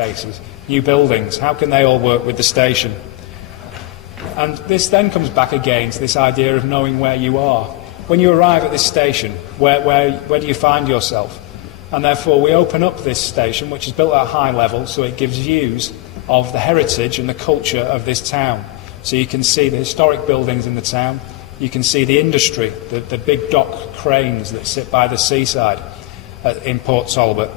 spaces, new buildings, how can they all work with the station? And this then comes back again to this idea of knowing where you are. When you arrive at this station, where do you find yourself? And therefore we open up this station, which is built at a high level, so it gives views of the heritage and the culture of this town. So you can see the historic buildings in the town, you can see the industry, the big dock cranes that sit by the seaside in Port Talbot.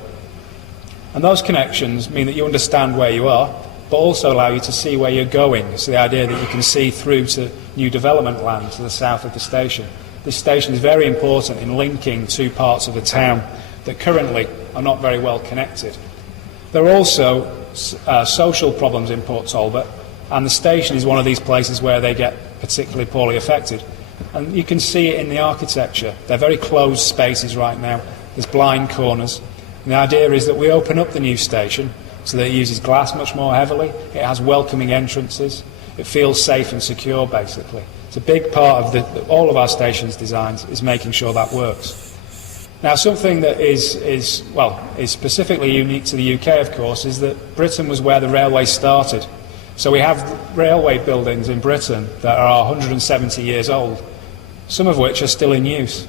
And those connections mean that you understand where you are, but also allow you to see where you're going. So the idea that you can see through to new development land to the south of the station. This station is very important in linking two parts of the town that currently are not very well connected. There are also social problems in Port Talbot, and the station is one of these places where they get particularly poorly affected. And you can see it in the architecture. They're very closed spaces right now. There's blind corners. And the idea is that we open up the new station so that it uses glass much more heavily. It has welcoming entrances. It feels safe and secure, basically. It's a big part of all of our stations' designs is making sure that works. Now, something that is specifically unique to the UK, of course, is that Britain was where the railway started. So we have railway buildings in Britain that are 170 years old, some of which are still in use.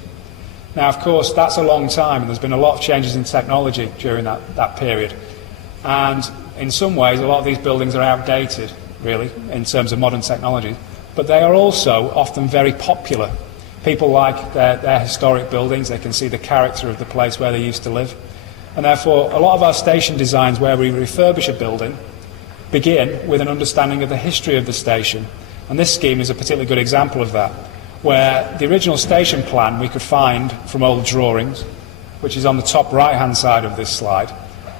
Now, of course, that's a long time, and there's been a lot of changes in technology during that period. And in some ways, a lot of these buildings are outdated, really, in terms of modern technology. But they are also often very popular. People like their historic buildings. They can see the character of the place where they used to live. And therefore, a lot of our station designs where we refurbish a building begin with an understanding of the history of the station. And this scheme is a particularly good example of that, where the original station plan we could find from old drawings, which is on the top right-hand side of this slide.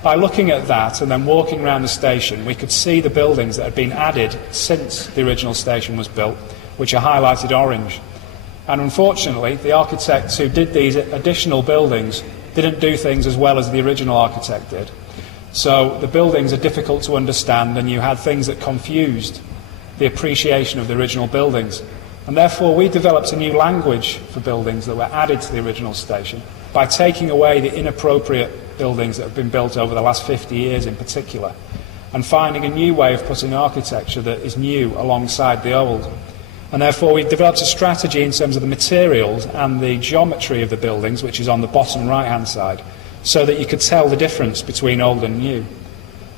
By looking at that and then walking around the station, we could see the buildings that had been added since the original station was built, which are highlighted orange. And unfortunately, the architects who did these additional buildings didn't do things as well as the original architect did. So the buildings are difficult to understand, and you had things that confused the appreciation of the original buildings. And therefore we developed a new language for buildings that were added to the original station by taking away the inappropriate buildings that have been built over the last 50 years in particular, and finding a new way of putting architecture that is new alongside the old. And therefore we developed a strategy in terms of the materials and the geometry of the buildings, which is on the bottom right-hand side, so that you could tell the difference between old and new.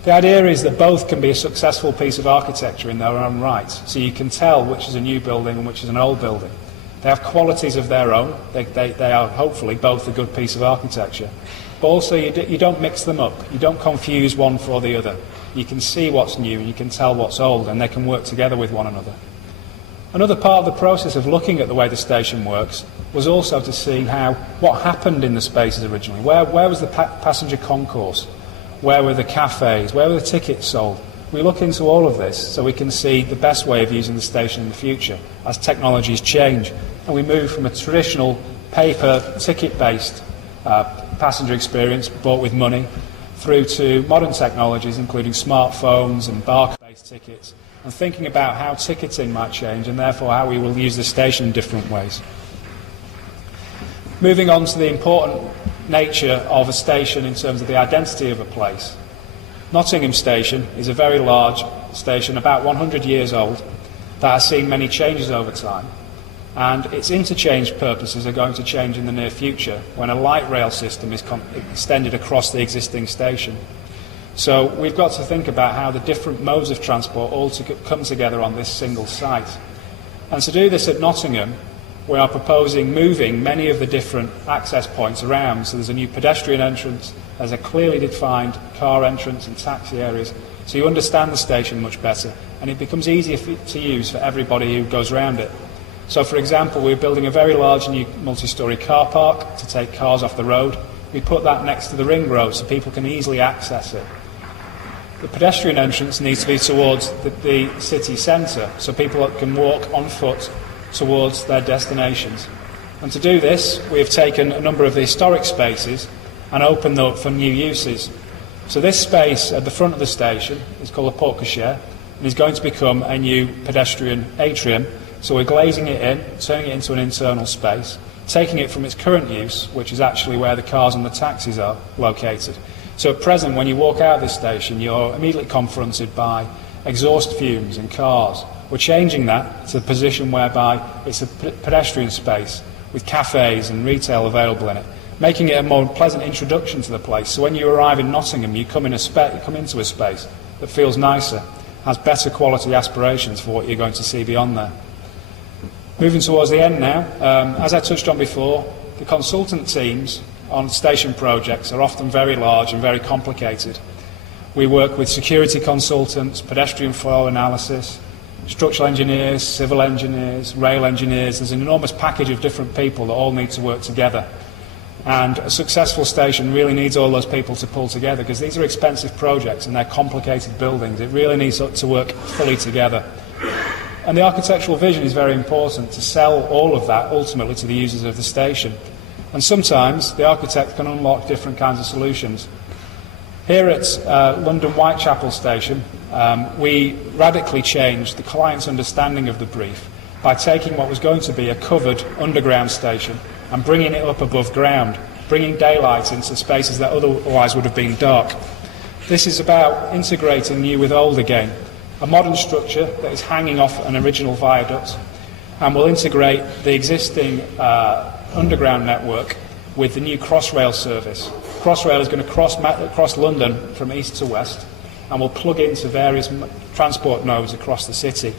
The idea is that both can be a successful piece of architecture in their own right, so you can tell which is a new building and which is an old building. They have qualities of their own. They are hopefully both a good piece of architecture. But also you don't mix them up. You don't confuse one for the other. You can see what's new and you can tell what's old, and they can work together with one another. Another part of the process of looking at the way the station works was also to see what happened in the spaces originally. Where was the passenger concourse? Where were the cafes? Where were the tickets sold? We look into all of this so we can see the best way of using the station in the future as technologies change. And we move from a traditional paper ticket-based passenger experience bought with money through to modern technologies including smartphones and barcode-based tickets, and thinking about how ticketing might change and therefore how we will use the station in different ways. Moving on to the important nature of a station in terms of the identity of a place. Nottingham Station is a very large station, about 100 years old, that has seen many changes over time, and its interchange purposes are going to change in the near future when a light rail system is extended across the existing station. So we've got to think about how the different modes of transport all come together on this single site. And to do this at Nottingham, we are proposing moving many of the different access points around. So there's a new pedestrian entrance, there's a clearly defined car entrance and taxi areas, so you understand the station much better, and it becomes easier to use for everybody who goes around it. So for example, we're building a very large new multi-storey car park to take cars off the road. We put that next to the ring road so people can easily access it. The pedestrian entrance needs to be towards the city centre so people can walk on foot towards their destinations. And to do this, we have taken a number of the historic spaces and opened them up for new uses. So this space at the front of the station is called a porte cochere and is going to become a new pedestrian atrium. So we're glazing it in, turning it into an internal space, taking it from its current use, which is actually where the cars and the taxis are located, So at present, when you walk out of this station, you're immediately confronted by exhaust fumes in cars. We're changing that to a position whereby it's a pedestrian space with cafes and retail available in it, making it a more pleasant introduction to the place. So when you arrive in Nottingham, you come into a space that feels nicer, has better quality aspirations for what you're going to see beyond there. Moving towards the end now, as I touched on before, the consultant teams on station projects are often very large and very complicated. We work with security consultants, pedestrian flow analysis, structural engineers, civil engineers, rail engineers. There's an enormous package of different people that all need to work together. And a successful station really needs all those people to pull together, because these are expensive projects and they're complicated buildings. It really needs to work fully together. And the architectural vision is very important to sell all of that ultimately to the users of the station. And sometimes the architect can unlock different kinds of solutions. Here at London Whitechapel Station, we radically changed the client's understanding of the brief by taking what was going to be a covered underground station and bringing it up above ground, bringing daylight into spaces that otherwise would have been dark. This is about integrating new with old again, a modern structure that is hanging off an original viaduct, and will integrate the existing underground network with the new Crossrail service. Crossrail is going to cross London from east to west and will plug into various transport nodes across the city.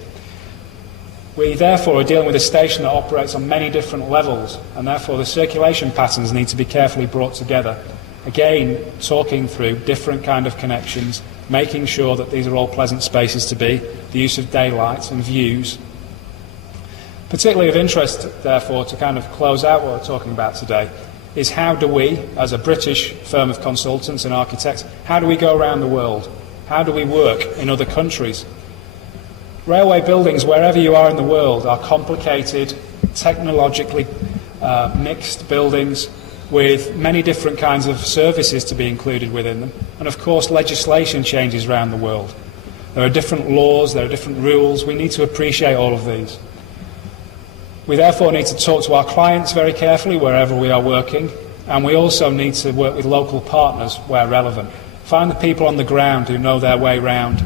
We therefore are dealing with a station that operates on many different levels, and therefore the circulation patterns need to be carefully brought together. Again, talking through different kind of connections, making sure that these are all pleasant spaces to be, the use of daylight and views. Particularly of interest, therefore, to kind of close out what we're talking about today, is how do we, as a British firm of consultants and architects, how do we go around the world? How do we work in other countries? Railway buildings, wherever you are in the world, are complicated, technologically mixed buildings with many different kinds of services to be included within them. And of course, legislation changes around the world. There are different laws, there are different rules. We need to appreciate all of these. We therefore need to talk to our clients very carefully wherever we are working, and we also need to work with local partners where relevant. Find the people on the ground who know their way round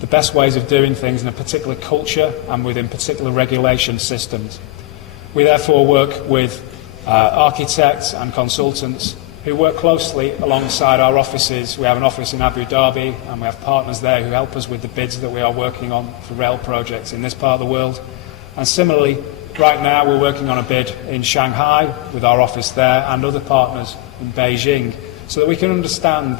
the best ways of doing things in a particular culture and within particular regulation systems. We therefore work with architects and consultants who work closely alongside our offices. We have an office in Abu Dhabi, and we have partners there who help us with the bids that we are working on for rail projects in this part of the world. And similarly, right now we're working on a bid in Shanghai with our office there and other partners in Beijing, so that we can understand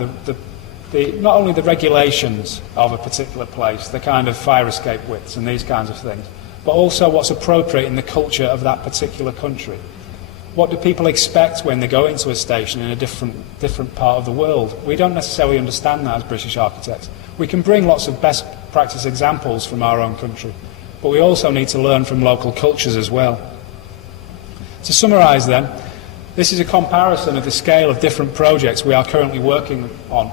not only the regulations of a particular place, the kind of fire escape widths and these kinds of things, but also what's appropriate in the culture of that particular country. What do people expect when they go into a station in a different part of the world? We don't necessarily understand that as British architects. We can bring lots of best practice examples from our own country, but we also need to learn from local cultures as well. To summarise then, this is a comparison of the scale of different projects we are currently working on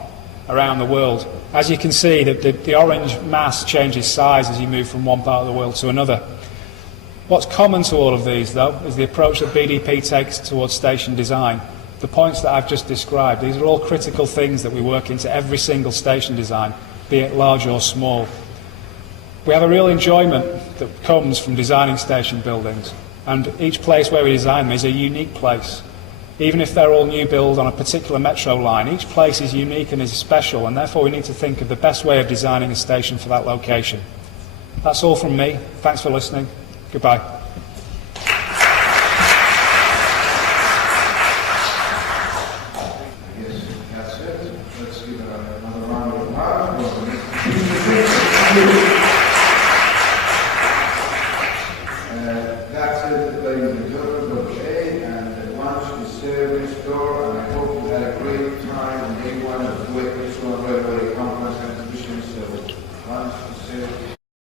around the world. As you can see, the orange mass changes size as you move from one part of the world to another. What's common to all of these, though, is the approach that BDP takes towards station design. The points that I've just described, these are all critical things that we work into every single station design, be it large or small. We have a real enjoyment that comes from designing station buildings, and each place where we design them is a unique place. Even if they're all new build on a particular metro line, each place is unique and is special, and therefore we need to think of the best way of designing a station for that location. That's all from me. Thanks for listening. Goodbye. Yes, that's it. Let's give another round of applause. That's it, ladies and gentlemen. Okay, and once the service